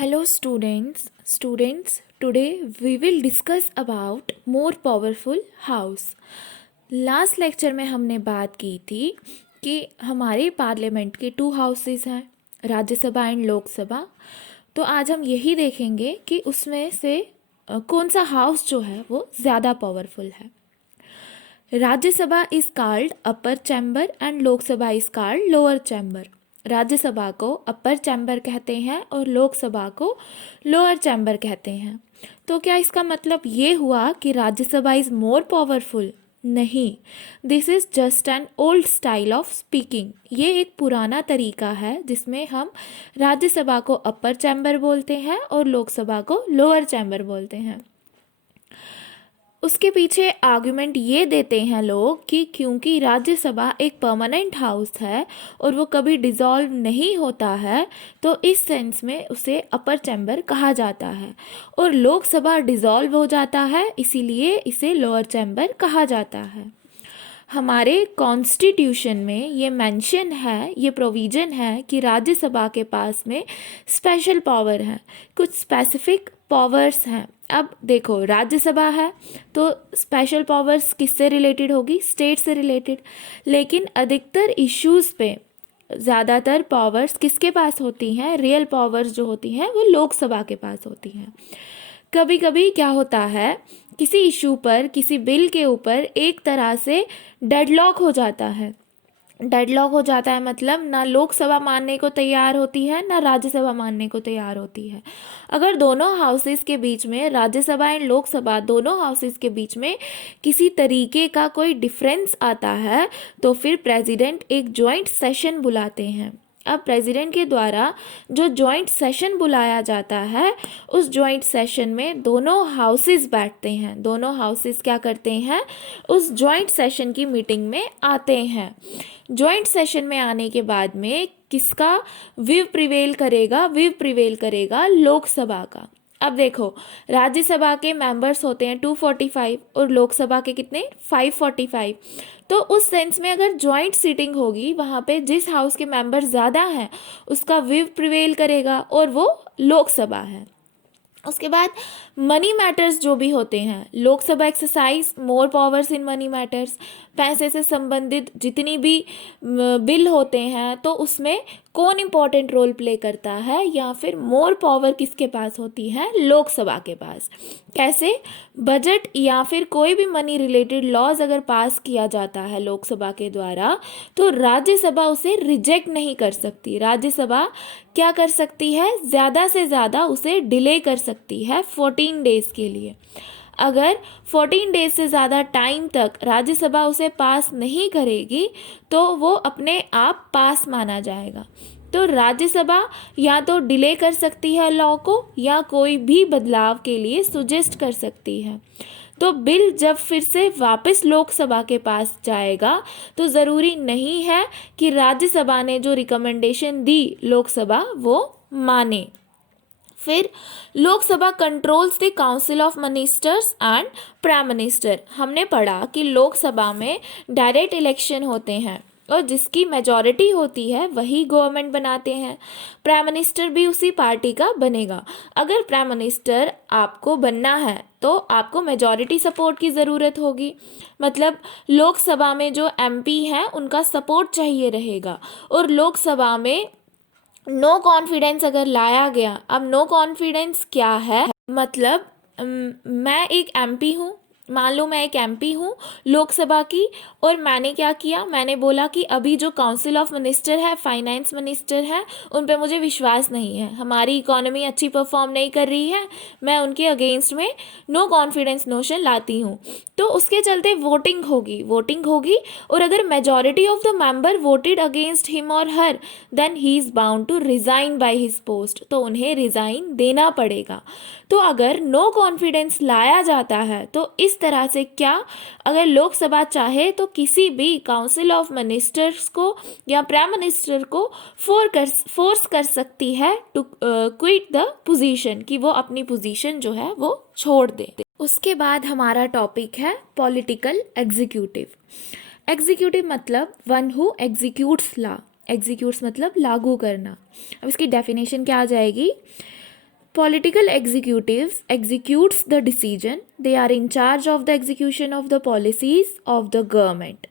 Hello students, today we will discuss about more powerful house. Last lecture में हमने बात की थी कि हमारे पार्लियामेंट के 2 हाउसेस हैं, राज्यसभा एंड लोकसभा। तो आज हम यही देखेंगे कि उसमें से कौन सा हाउस जो है वो ज़्यादा पावरफुल है। Rajya Sabha is called upper chamber and Lok Sabha is called lower chamber. Rajya Sabha को अपर चैम्बर कहते हैं और लोकसभा को लोअर चैम्बर कहते हैं। तो क्या इसका मतलब ये हुआ कि राज्यसभा इज़ मोर पावरफुल? नहीं, this is just an old style of speaking. ये एक पुराना तरीका है जिसमें हम राज्यसभा को अपर चैम्बर बोलते हैं और लोकसभा को लोअर चैम्बर बोलते हैं। उसके पीछे आर्गुमेंट ये देते हैं लोग कि क्योंकि राज्यसभा एक परमानेंट हाउस है और वो कभी डिज़ोल्व नहीं होता है, तो इस सेंस में उसे अपर चैम्बर कहा जाता है, और लोकसभा डिज़ोल्व हो जाता है इसीलिए इसे लोअर चैम्बर कहा जाता है। हमारे कॉन्स्टिट्यूशन में ये मेंशन है, ये प्रोविज़न है कि राज्यसभा के पास में स्पेशल पावर है, कुछ स्पेसिफिक पावर्स हैं। अब देखो, राज्यसभा है तो स्पेशल पावर्स किससे रिलेटेड होगी? स्टेट से रिलेटेड। लेकिन अधिकतर इश्यूज़ पे ज़्यादातर पावर्स किसके पास होती हैं? रियल पावर्स जो होती हैं वो लोकसभा के पास होती हैं। कभी कभी क्या होता है, किसी इशू पर, किसी बिल के ऊपर एक तरह से डेडलॉक हो जाता है। डेडलॉक हो जाता है मतलब ना लोकसभा मानने को तैयार होती है ना राज्यसभा मानने को तैयार होती है। अगर दोनों हाउसेस के बीच में, राज्यसभा एंड लोकसभा दोनों हाउसेस के बीच में किसी तरीके का कोई डिफरेंस आता है तो फिर प्रेसिडेंट एक जॉइंट सेशन बुलाते हैं। अब प्रेसिडेंट के द्वारा जो जॉइंट सेशन बुलाया जाता है, उस जॉइंट सेशन में दोनों हाउसेस बैठते हैं। दोनों हाउसेस क्या करते हैं? उस जॉइंट सेशन की मीटिंग में आते हैं। जॉइंट सेशन में आने के बाद में किसका विव प्रिवेल करेगा? विव प्रिवेल करेगा लोकसभा का। अब देखो, राज्यसभा के मेंबर्स होते हैं 245 और लोकसभा के कितने? 545। तो उस सेंस में अगर जॉइंट सीटिंग होगी, वहाँ पे जिस हाउस के मेंबर ज़्यादा हैं उसका विव प्रिवेल करेगा और वो लोकसभा है। उसके बाद मनी मैटर्स जो भी होते हैं, Lok Sabha exercise more powers in money matters. पैसे से संबंधित जितनी भी बिल होते हैं तो उसमें कौन इम्पोर्टेंट रोल प्ले करता है, या फिर मोर पावर किसके पास होती है? लोकसभा के पास। कैसे? बजट या फिर कोई भी मनी रिलेटेड लॉज अगर पास किया जाता है लोकसभा के द्वारा, तो राज्यसभा उसे रिजेक्ट नहीं कर सकती। राज्यसभा क्या कर सकती है? ज़्यादा से ज़्यादा उसे डिले कर सकती है 14 डेज़ के लिए। अगर 14 डेज से ज़्यादा टाइम तक राज्यसभा उसे पास नहीं करेगी तो वो अपने आप पास माना जाएगा। तो राज्यसभा या तो डिले कर सकती है लॉ को, या कोई भी बदलाव के लिए सुजेस्ट कर सकती है। तो बिल जब फिर से वापस लोकसभा के पास जाएगा तो ज़रूरी नहीं है कि राज्यसभा ने जो रिकमेंडेशन दी लोकसभा वो माने। फिर Lok Sabha controls the council of ministers and prime minister. हमने पढ़ा कि लोकसभा में डायरेक्ट इलेक्शन होते हैं और जिसकी मेजॉरिटी होती है वही गवर्नमेंट बनाते हैं। प्राइम मिनिस्टर भी उसी पार्टी का बनेगा। अगर प्राइम मिनिस्टर आपको बनना है तो आपको मेजॉरिटी सपोर्ट की ज़रूरत होगी, मतलब लोकसभा में जो एमपी हैं उनका सपोर्ट चाहिए रहेगा। और लोकसभा में नो कॉन्फिडेंस अगर लाया गया, अब नो कॉन्फिडेंस क्या है? मतलब मैं एक एमपी हूँ, मान लो मैं एक एमपी हूँ लोकसभा की, और मैंने क्या किया? मैंने बोला कि अभी जो काउंसिल ऑफ मिनिस्टर है, फाइनेंस मिनिस्टर है, उन पे मुझे विश्वास नहीं है, हमारी इकोनॉमी अच्छी परफॉर्म नहीं कर रही है, मैं उनके अगेंस्ट में नो कॉन्फिडेंस मोशन लाती हूँ। तो उसके चलते वोटिंग होगी, और अगर majority of the member voted against him और her, then he is bound to resign by his post. तो उन्हें रिज़ाइन देना पड़ेगा। तो अगर नो कॉन्फिडेंस लाया जाता है तो इस तरह से क्या, अगर लोकसभा चाहे तो किसी भी काउंसिल ऑफ मिनिस्टर्स को या प्राइम मिनिस्टर को फोर्स कर सकती है टू क्विट द पोजीशन, कि वो अपनी पोजीशन जो है वो छोड़ दे। उसके बाद हमारा टॉपिक है पॉलिटिकल एग्जीक्यूटिव। एग्जीक्यूटिव मतलब one who executes law. Executes मतलब लागू करना। अब इसकी डेफिनेशन क्या आ जाएगी? Political executives executes the decision. They are in charge of the execution of the policies of the government.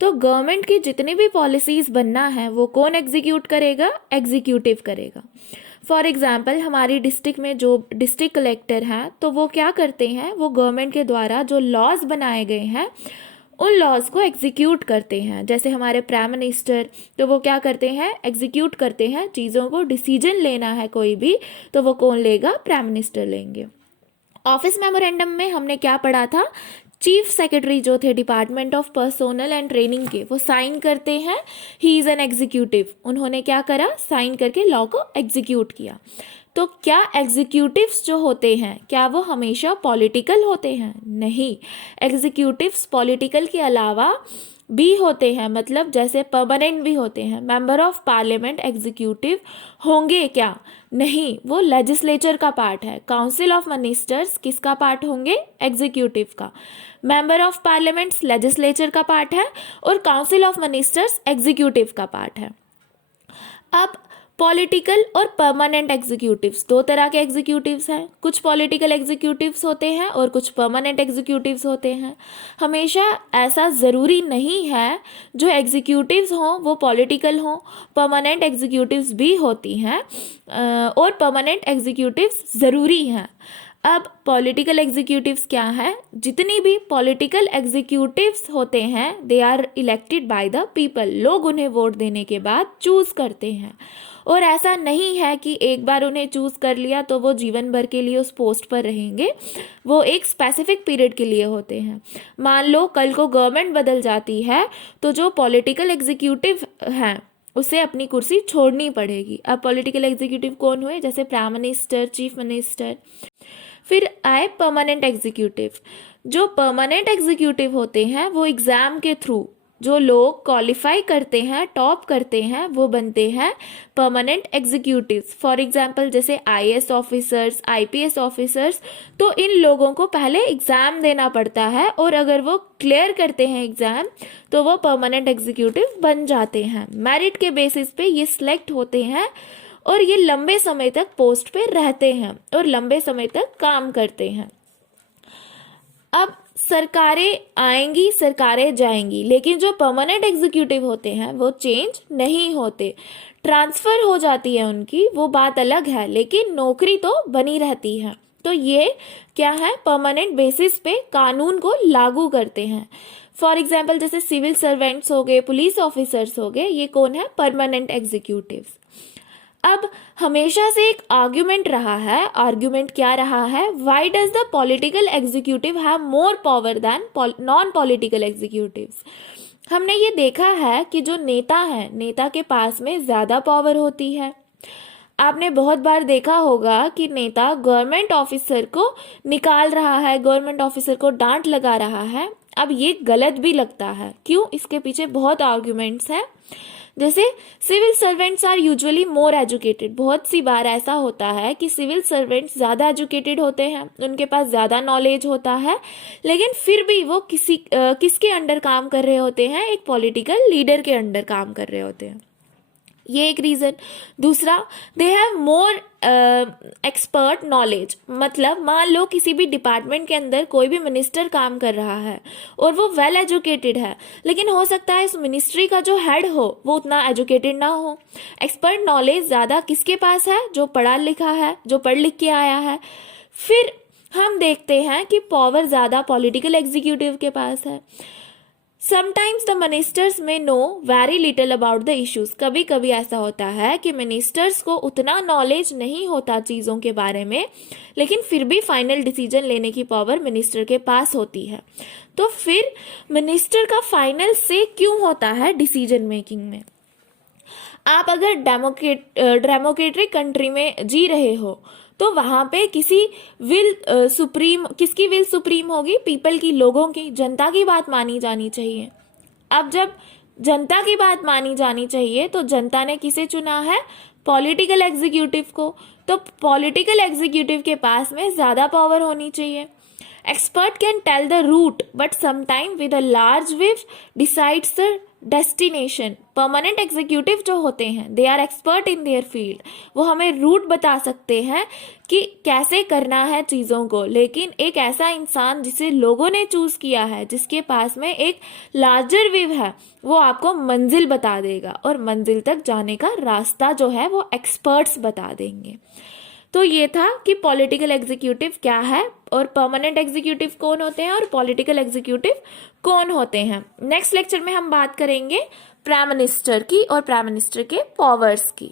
तो गवर्नमेंट की जितनी भी पॉलिसीज बनना है वो कौन एग्जीक्यूट करेगा? एग्जीक्यूटिव करेगा. फॉर एग्जाम्पल हमारी डिस्ट्रिक्ट में जो डिस्ट्रिक्ट कलेक्टर हैं तो वो क्या करते हैं, वो गवर्नमेंट के द्वारा जो लॉज बनाए गए हैं उन लॉज को एग्जीक्यूट करते हैं. जैसे हमारे प्राइम मिनिस्टर, तो वो क्या करते हैं? एग्जीक्यूट करते हैं. चीज़ों को डिसीजन लेना है कोई भी तो वो कौन लेगा? प्राइम मिनिस्टर लेंगे. ऑफिस मेमोरेंडम में हमने क्या पढ़ा था? चीफ सेक्रेटरी जो थे department of personnel and training के, वो साइन करते हैं. He is an executive. उन्होंने क्या करा? साइन करके लॉ को एग्जीक्यूट किया. तो क्या एग्जीक्यूटिव्स जो होते हैं क्या वो हमेशा पॉलिटिकल होते हैं? नहीं. एग्जीक्यूटिव्स पॉलिटिकल के अलावा भी होते हैं, मतलब जैसे परमानेंट भी होते हैं. मेंबर ऑफ पार्लियामेंट एग्जीक्यूटिव होंगे क्या? नहीं, वो लेजिस्लेचर का पार्ट है. काउंसिल ऑफ मिनिस्टर्स किसका पार्ट होंगे? एग्जीक्यूटिव का. मेंबर ऑफ पार्लियामेंट्स लेजिस्लेचर का पार्ट है और काउंसिल ऑफ मिनिस्टर्स एग्जीक्यूटिव का पार्ट है. अब पॉलिटिकल और परमानेंट एग्जीक्यूटिव्स, दो तरह के एग्जीक्यूटिव्स हैं. कुछ पॉलिटिकल एग्जीक्यूटिव्स होते हैं और कुछ परमानेंट एग्जीक्यूटिव्स होते हैं. हमेशा ऐसा ज़रूरी नहीं है जो एग्जीक्यूटिव्स हों वो पॉलिटिकल हों. परमानेंट एग्जीक्यूटिव्स भी होती हैं और परमानेंट एग्जीक्यूटिव्स ज़रूरी हैं. अब पॉलिटिकल एग्जीक्यूटिव्स क्या है? जितनी भी पॉलिटिकल एग्जीक्यूटिव्स होते हैं they are elected by the people. लोग उन्हें वोट देने के बाद चूज़ करते हैं. और ऐसा नहीं है कि एक बार उन्हें चूज़ कर लिया तो वो जीवन भर के लिए उस पोस्ट पर रहेंगे. वो एक स्पेसिफिक पीरियड के लिए होते हैं. मान लो कल को गवर्नमेंट बदल जाती है तो जो पॉलिटिकल एग्जीक्यूटिव हैं उसे अपनी कुर्सी छोड़नी पड़ेगी. अब पॉलिटिकल एग्जीक्यूटिव कौन हुए? जैसे प्राइम मिनिस्टर, चीफ मिनिस्टर. फिर आए परमानेंट एग्जीक्यूटिव. जो परमानेंट एग्जीक्यूटिव होते हैं वो एग्ज़ाम के थ्रू जो लोग क्वालिफाई करते हैं, टॉप करते हैं, वो बनते हैं परमानेंट एग्जीक्यूटिव्स. फॉर एग्जांपल जैसे आईएएस ऑफिसर्स, आईपीएस ऑफिसर्स, तो इन लोगों को पहले एग्ज़ाम देना पड़ता है और अगर वो क्लियर करते हैं एग्ज़ाम तो वो परमानेंट एग्जीक्यूटिव बन जाते हैं. मेरिट के बेसिस पे ये सिलेक्ट होते हैं और ये लंबे समय तक पोस्ट पे रहते हैं और लंबे समय तक काम करते हैं. अब सरकारें आएंगी, सरकारें जाएंगी, लेकिन जो परमानेंट एग्जीक्यूटिव होते हैं वो चेंज नहीं होते. ट्रांसफ़र हो जाती है उनकी, वो बात अलग है, लेकिन नौकरी तो बनी रहती है. तो ये क्या है? परमानेंट बेसिस पे कानून को लागू करते हैं. फॉर एग्जाम्पल जैसे सिविल सर्वेंट्स हो गए, पुलिस ऑफिसर्स हो गए, ये कौन है? Permanent executives. अब हमेशा से एक आर्ग्यूमेंट रहा है. आर्ग्यूमेंट क्या रहा है? Why does the political executive have more power than non political executives. हमने ये देखा है कि जो नेता है, नेता के पास में ज़्यादा पावर होती है. आपने बहुत बार देखा होगा कि नेता गवर्नमेंट ऑफिसर को निकाल रहा है, गवर्नमेंट ऑफिसर को डांट लगा रहा है. अब ये गलत भी लगता है. क्यों? इसके पीछे बहुत आर्ग्यूमेंट्स हैं. जैसे civil servants are usually more educated. बहुत सी बार ऐसा होता है कि सिविल सर्वेंट्स ज़्यादा एजुकेटेड होते हैं, उनके पास ज़्यादा नॉलेज होता है, लेकिन फिर भी वो किसके अंडर काम कर रहे होते हैं? एक पॉलिटिकल लीडर के अंडर काम कर रहे होते हैं. ये एक रीज़न. दूसरा, they have more expert knowledge. मतलब मान लो किसी भी डिपार्टमेंट के अंदर कोई भी मिनिस्टर काम कर रहा है और वो वेल एजुकेटेड है, लेकिन हो सकता है इस मिनिस्ट्री का जो हेड हो वो उतना एजुकेटेड ना हो. एक्सपर्ट नॉलेज ज़्यादा किसके पास है? जो पढ़ा लिखा है, जो पढ़ लिख के आया है. फिर हम देखते हैं कि पावर ज़्यादा पॉलिटिकल एग्जीक्यूटिव के पास है. समटाइम्स द मिनिस्टर्स में know very little about the issues. कभी कभी ऐसा होता है कि मिनिस्टर्स को उतना नॉलेज नहीं होता चीज़ों के बारे में, लेकिन फिर भी फाइनल डिसीजन लेने की पावर मिनिस्टर के पास होती है. तो फिर मिनिस्टर का फाइनल से क्यों होता है डिसीजन मेकिंग में? आप अगर डेमोक्रेटिक कंट्री में जी रहे हो तो वहाँ पे किसकी विल सुप्रीम होगी? पीपल की, लोगों की, जनता की बात मानी जानी चाहिए. अब जब जनता की बात मानी जानी चाहिए तो जनता ने किसे चुना है? पॉलिटिकल एग्जीक्यूटिव को. तो पॉलिटिकल एग्जीक्यूटिव के पास में ज़्यादा पावर होनी चाहिए. Expert can tell the route but sometime with a large view decides the destination. Permanent executive जो होते हैं they are expert in their field, वो हमें रूट बता सकते हैं कि कैसे करना है चीज़ों को। लेकिन एक ऐसा इंसान जिसे लोगों ने चूज़ किया है, जिसके पास में एक लार्जर व्यू है, वो आपको मंजिल बता देगा और मंजिल तक जाने का रास्ता जो है वो एक्सपर्ट्स बता देंगे। तो ये था कि पॉलिटिकल एग्जीक्यूटिव क्या है और परमानेंट एग्जीक्यूटिव कौन होते हैं और पॉलिटिकल एग्जीक्यूटिव कौन होते हैं। नेक्स्ट लेक्चर में हम बात करेंगे प्राइम मिनिस्टर की और प्राइम मिनिस्टर के पावर्स की।